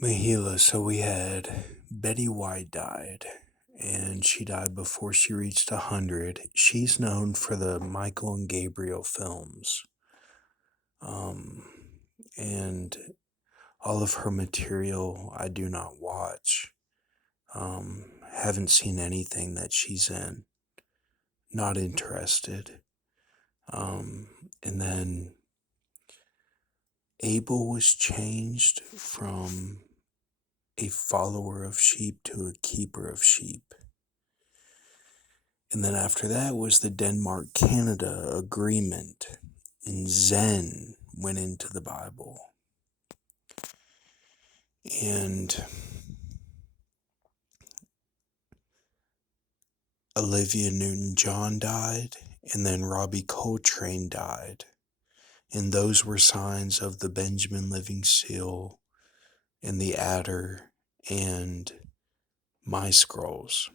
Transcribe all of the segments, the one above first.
Mahila, so we had Betty White died, and she died before she reached 100. She's known for the Michael and Gabriel films. Um, and all of her material I do not watch. Haven't seen anything that she's in. Not interested. And then Abel was changed from a follower of sheep to a keeper of sheep. And then after that was the Denmark-Canada agreement, and Zen went into the Bible. And Olivia Newton-John died, and then Robbie Coltrane died. And those were signs of the Benjamin Living Seal and the Adder and my scrolls.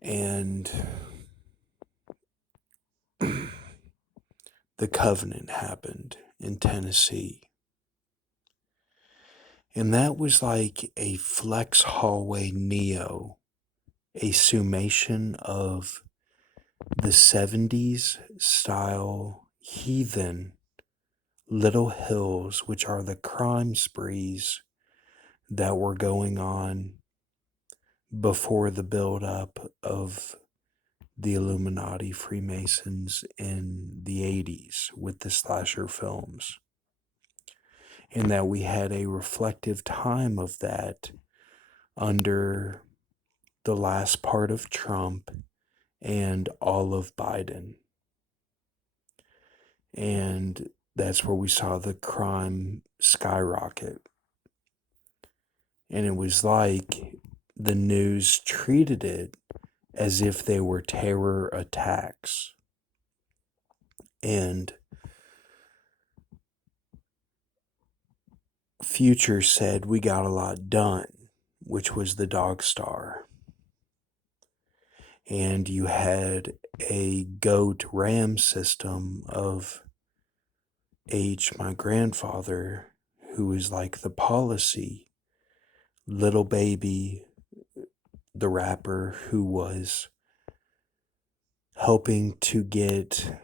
And the covenant happened in Tennessee. And that was like a Flex Hallway Neo, a summation of the 70s style heathen little hills, which are the crime sprees that were going on before the build-up of the Illuminati Freemasons in the 80s with the slasher films. And that we had a reflective time of that under the last part of Trump and all of Biden. And that's where we saw the crime skyrocket. And it was like the news treated it as if they were terror attacks. And Future said we got a lot done, which was the Dog Star. And you had a goat ram system of my grandfather, who was like the policy, Little Baby, the rapper, who was helping to get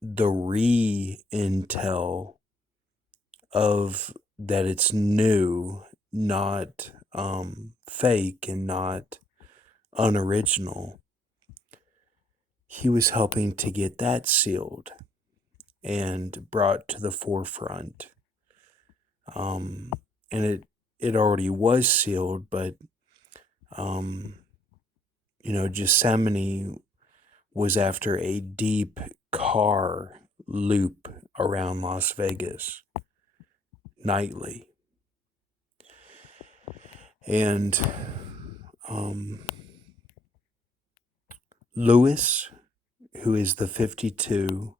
the re-intel of that it's new, not fake and not unoriginal. He was helping to get that sealed and brought to the forefront. And it already was sealed, but Yosemite was after a deep car loop around Las Vegas nightly. And Lewis, who is the 52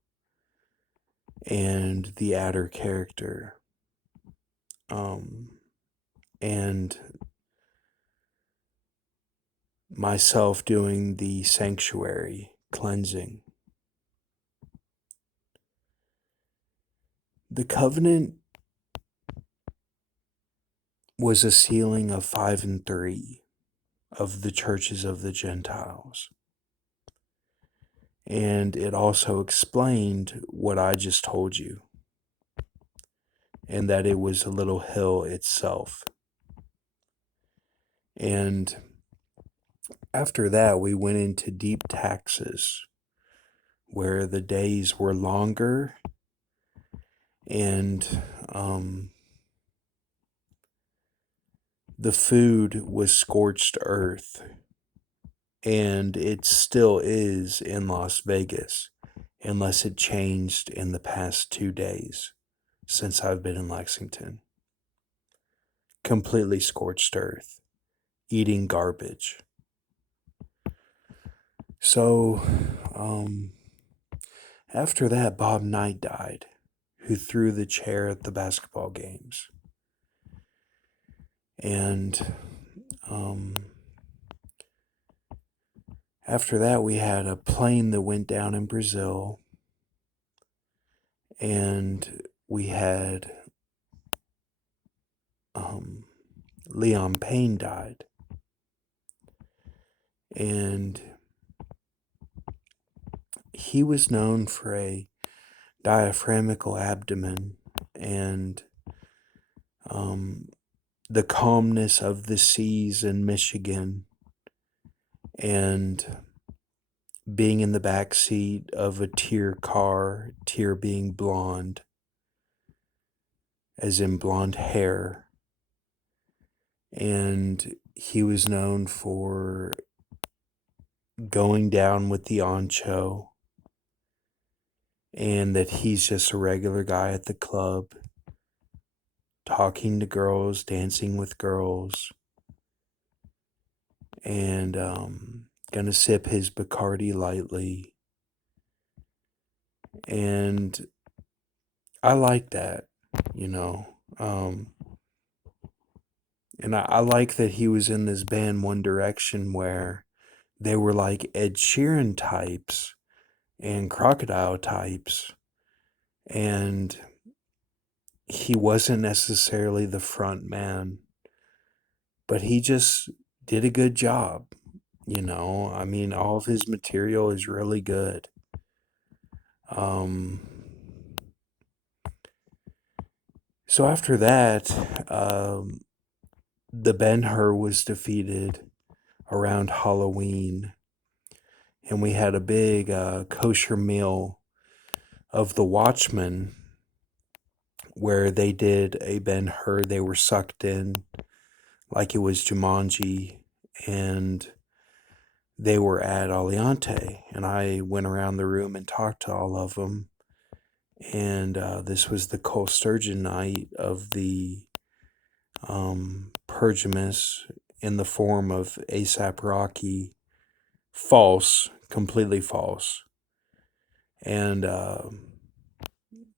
and the Adder character, and myself doing the sanctuary cleansing. The covenant was a sealing of 5 and 3 of the churches of the Gentiles. And it also explained what I just told you, and that it was a little hill itself. And after that, we went into deep taxes, where the days were longer and the food was scorched earth. And it still is in Las Vegas, unless it changed in the past 2 days since I've been in Lexington. Completely scorched earth, eating garbage. So, after that, Bob Knight died, who threw the chair at the basketball games. And after that, we had a plane that went down in Brazil. And we had Leon Payne died. And he was known for a diaphragmical abdomen and the calmness of the seas in Michigan and being in the back seat of a Tier car, Tier being blonde, as in blonde hair. And he was known for going down with the Ancho, and that he's just a regular guy at the club, talking to girls, dancing with girls, and gonna sip his Bacardi lightly. And I like that, you know. And I like that he was in this band One Direction where they were like Ed Sheeran types and Crocodile types. And he wasn't necessarily the front man, but he just did a good job. You know, I mean, all of his material is really good. So after that, the Ben-Hur was defeated around Halloween, and we had a big kosher meal of the Watchmen where they did a Ben-Hur. They were sucked in like it was Jumanji, and they were at Aliante, and I went around the room and talked to all of them. And this was the Cole Sturgeon night of the Pergamus in the form of ASAP Rocky. False, completely false. And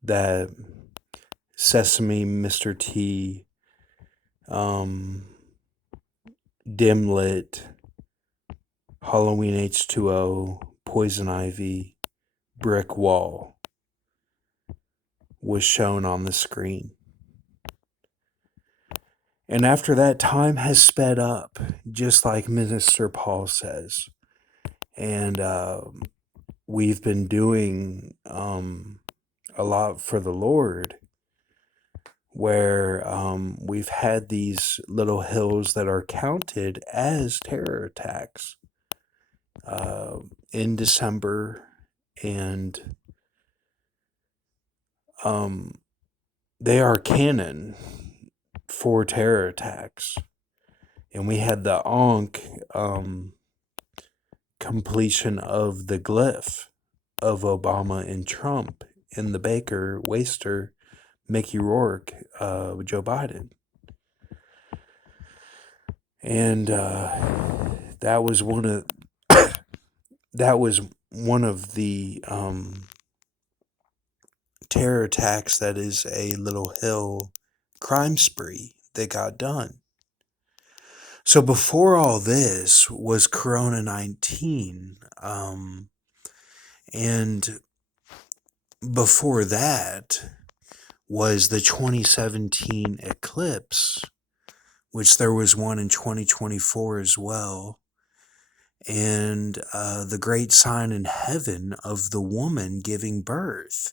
that Sesame Mr. T, Dim Lit, Halloween H2O, Poison Ivy, Brick Wall was shown on the screen. And after that, time has sped up, just like Minister Paul says. And we've been doing a lot for the Lord, where we've had these little hills that are counted as terror attacks in December, and they are canon for terror attacks. And we had the Ankh completion of the glyph of Obama and Trump in the Baker, Waster, Mickey Rourke, Joe Biden. And that was one of the terror attacks that is a little hill crime spree that got done. So before all this was Corona 19, and before that was the 2017 eclipse, which there was one in 2024 as well, and the great sign in heaven of the woman giving birth.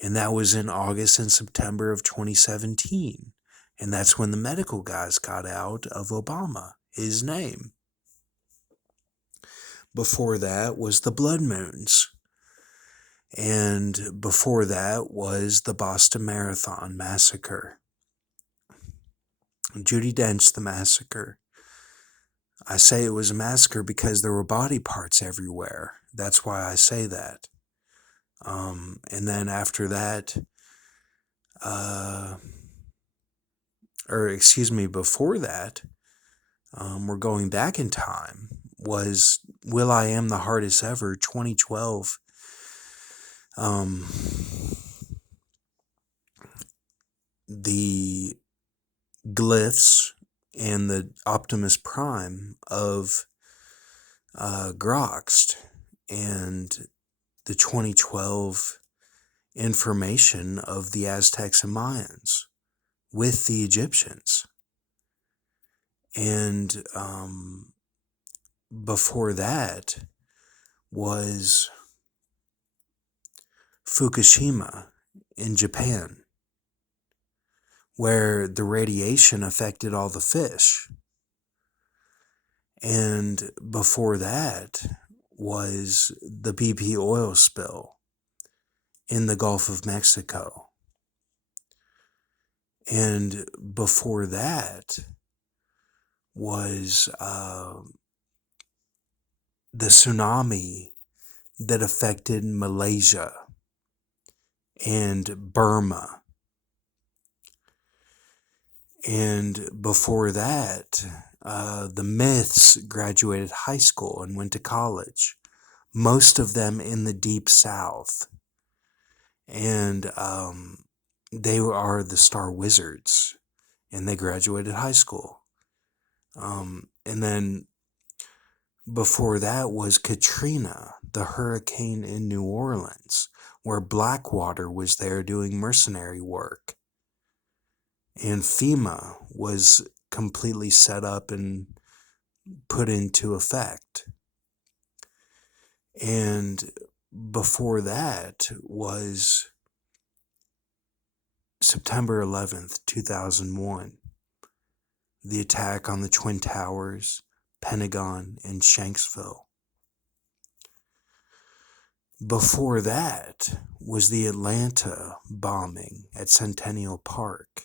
And that was in August and September of 2017. And that's when the medical guys got out of Obama, his name. Before that was the blood moons. And before that was the Boston Marathon massacre. Judi Dench, the massacre. I say it was a massacre because there were body parts everywhere. That's why I say that. And then after that, before that, we're going back in time, was Will I Am the Hardest Ever, 2012. The glyphs and the Optimus Prime of Groxt, and the 2012 information of the Aztecs and Mayans. with the Egyptians. And before that was Fukushima in Japan, where the radiation affected all the fish. And before that was the BP oil spill in the Gulf of Mexico. And before that was the tsunami that affected Malaysia and Burma. And before that, the Myths graduated high school and went to college, most of them in the Deep South. And they are the Star Wizards, and they graduated high school. And then before that was Katrina, the hurricane in New Orleans, where Blackwater was there doing mercenary work. And FEMA was completely set up and put into effect. And before that was September 11th, 2001, the attack on the Twin Towers, Pentagon, and Shanksville. Before that was the Atlanta bombing at Centennial Park,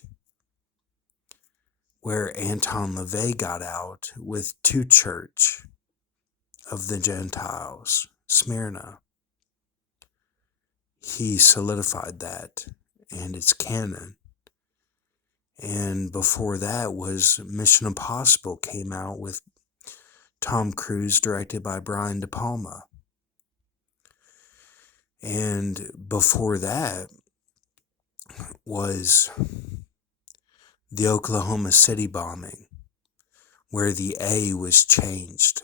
where Anton LaVey got out with two church of the Gentiles, Smyrna. He solidified that, and it's canon. And before that was Mission Impossible came out with Tom Cruise, directed by Brian De Palma. And before that was the Oklahoma City bombing, where the A was changed.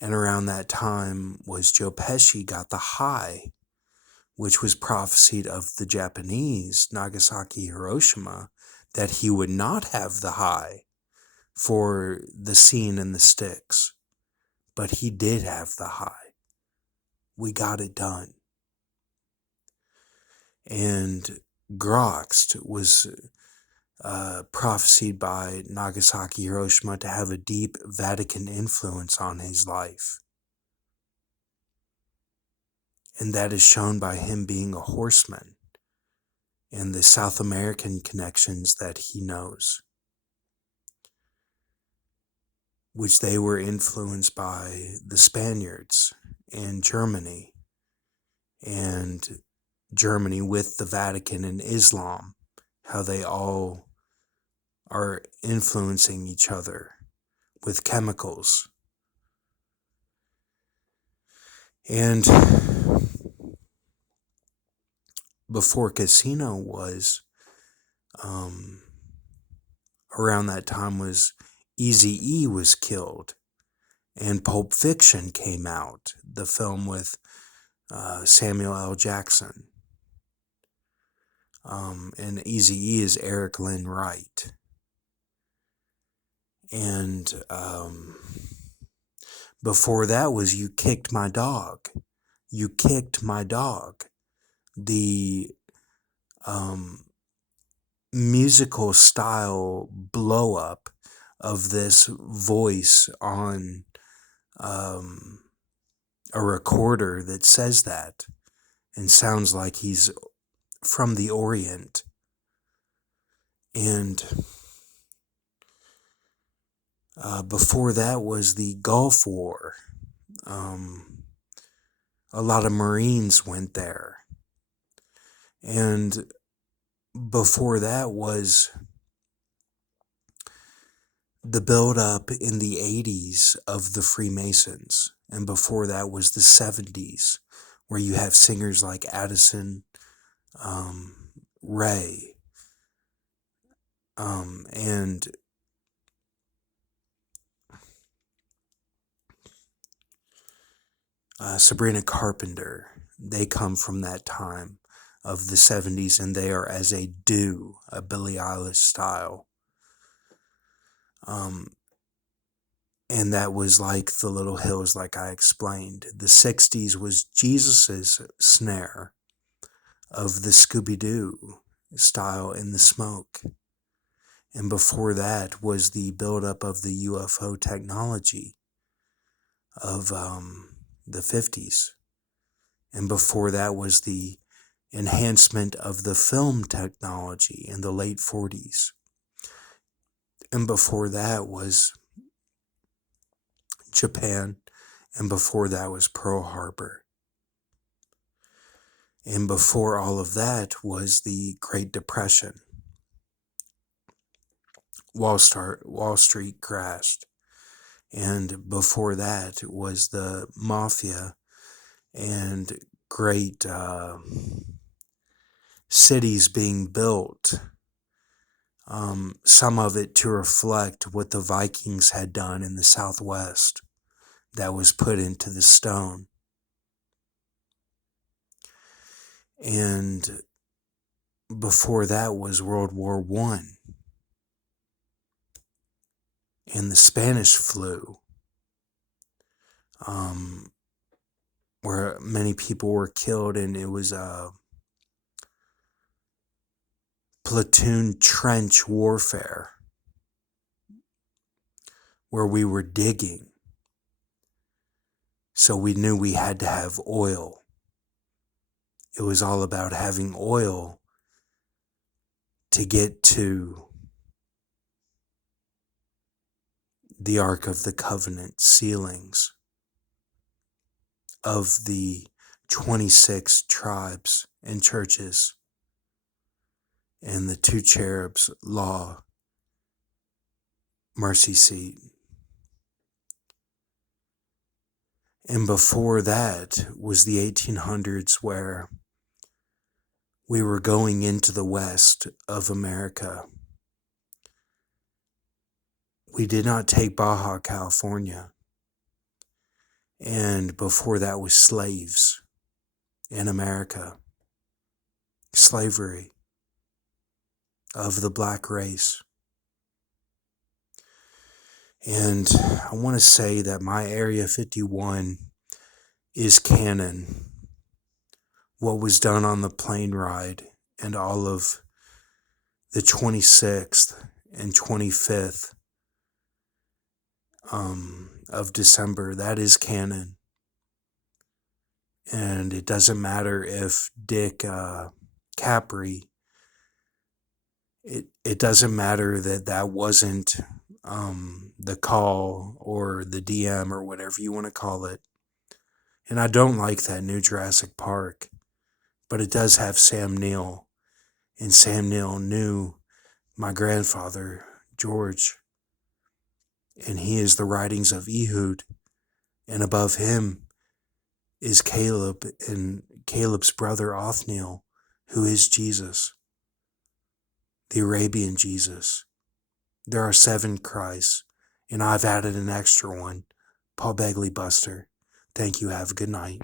And around that time was Joe Pesci got the high, which was prophesied of the Japanese, Nagasaki, Hiroshima, that he would not have the high for the scene in the sticks. But he did have the high. We got it done. And Groxt was prophesied by Nagasaki, Hiroshima to have a deep Vatican influence on his life. And that is shown by him being a horseman and the South American connections that he knows, which they were influenced by the Spaniards and Germany with the Vatican and Islam, how they all are influencing each other with chemicals. And before Casino was, around that time was Eazy-E was killed, and Pulp Fiction came out, the film with Samuel L. Jackson. And Eazy-E is Eric Lynn Wright. And before that was You Kicked My Dog. You Kicked My Dog. The musical style blow up of this voice on a recorder that says that and sounds like he's from the Orient. And before that was the Gulf War. A lot of Marines went there. And before that was the build-up in the 80s of the Freemasons. And before that was the 70s, where you have singers like Addison Rae, and Sabrina Carpenter. They come from that time. of the 70s, and they are as a do, a Billie Eilish style. And that was like the Little Hills, like I explained. The 60s was Jesus's snare of the Scooby-Doo style in the smoke. And before that was the buildup of the UFO technology of the 50s. And before that was the enhancement of the film technology in the late 40s. And before that was Japan. And before that was Pearl Harbor. And before all of that was the Great Depression. Wall Street crashed. And before that was the mafia and great cities being built. Some of it to reflect what the Vikings had done in the Southwest that was put into the stone. And before that was World War I and the Spanish flu, where many people were killed, and it was a platoon trench warfare where we were digging. So we knew we had to have oil. It was all about having oil to get to the Ark of the Covenant sealings of the 26 tribes and churches and the two cherubs law mercy seat. And before that was the 1800s, where we were going into the west of America. We did not take Baja California. And before that was slaves in America. Slavery of the black race. And I want to say that my Area 51 is canon. What was done on the plane ride and all of the 26th and 25th of December, that is canon. And it doesn't matter if Dick Capri, it doesn't matter that wasn't the call or the DM or whatever you want to call it. And I don't like that new Jurassic Park, but it does have Sam Neill. And Sam Neill knew my grandfather, George. And he is the writings of Ehud. And above him is Caleb and Caleb's brother Othniel, who is Jesus, the Arabian Jesus. There are 7 Christs, and I've added an extra one, Paul Begley Buster. Thank you. Have a good night.